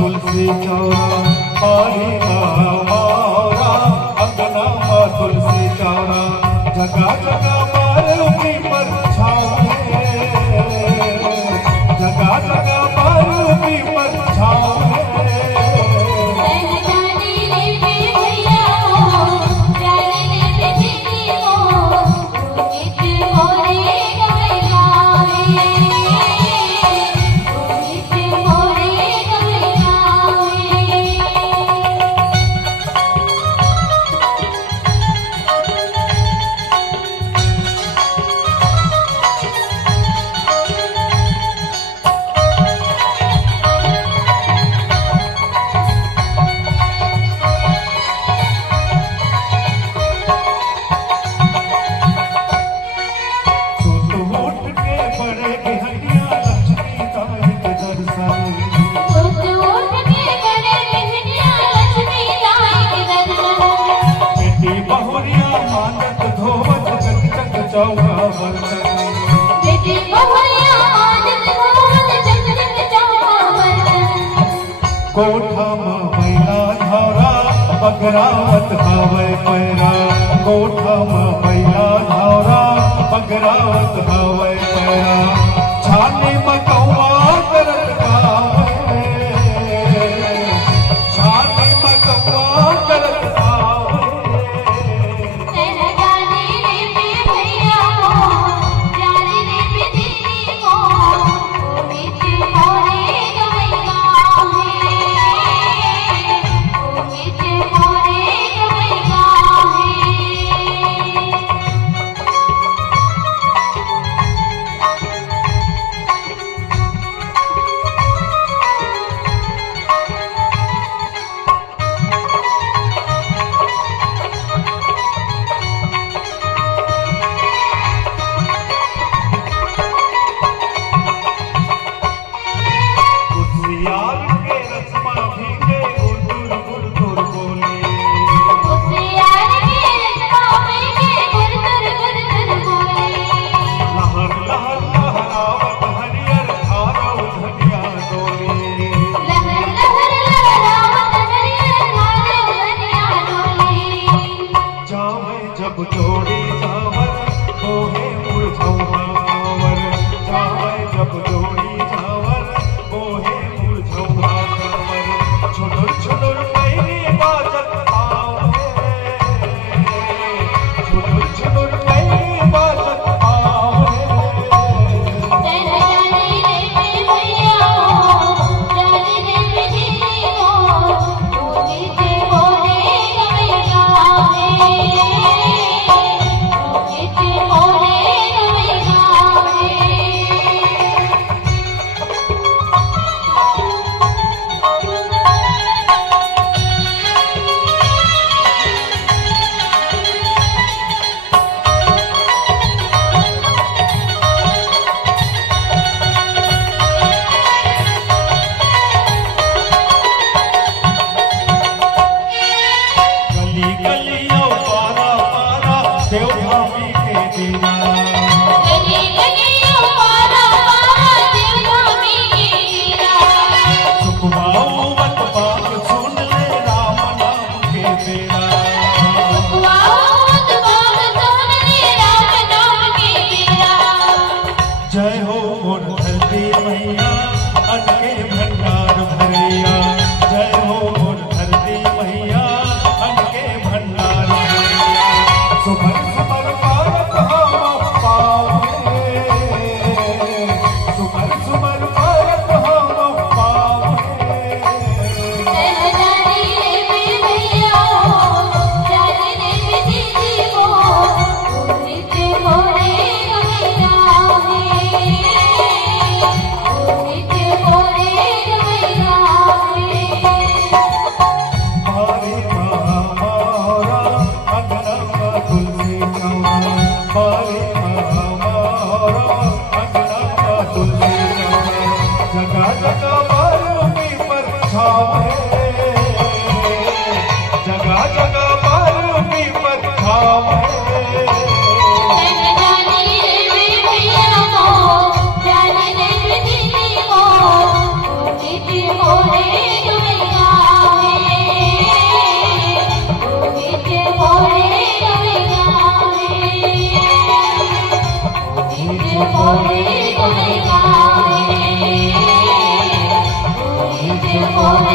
तुलसी चौरा पारी मारा अंगना में तुलसी चौरा जगह जगह मारुति पर छावे जगह जगह मारुति पर छावे कोठा में बैला धारा बगरावत हवे पैरा कोठा में बैला धारा बगरावत हवे पैरा छानी में कौवा करत गावे छानी में कौवा करत गावे जय हो मोर धरती मैया अनके भंडार भैया जय हो मोर धरती मैया अनके भंडार भैया सुमर सुमर पारत हम पावे सुमर सुमर पारत हम पावे जगह जगह मारुति पर छावे পড়ে গানে গায় ওই যে পড়ে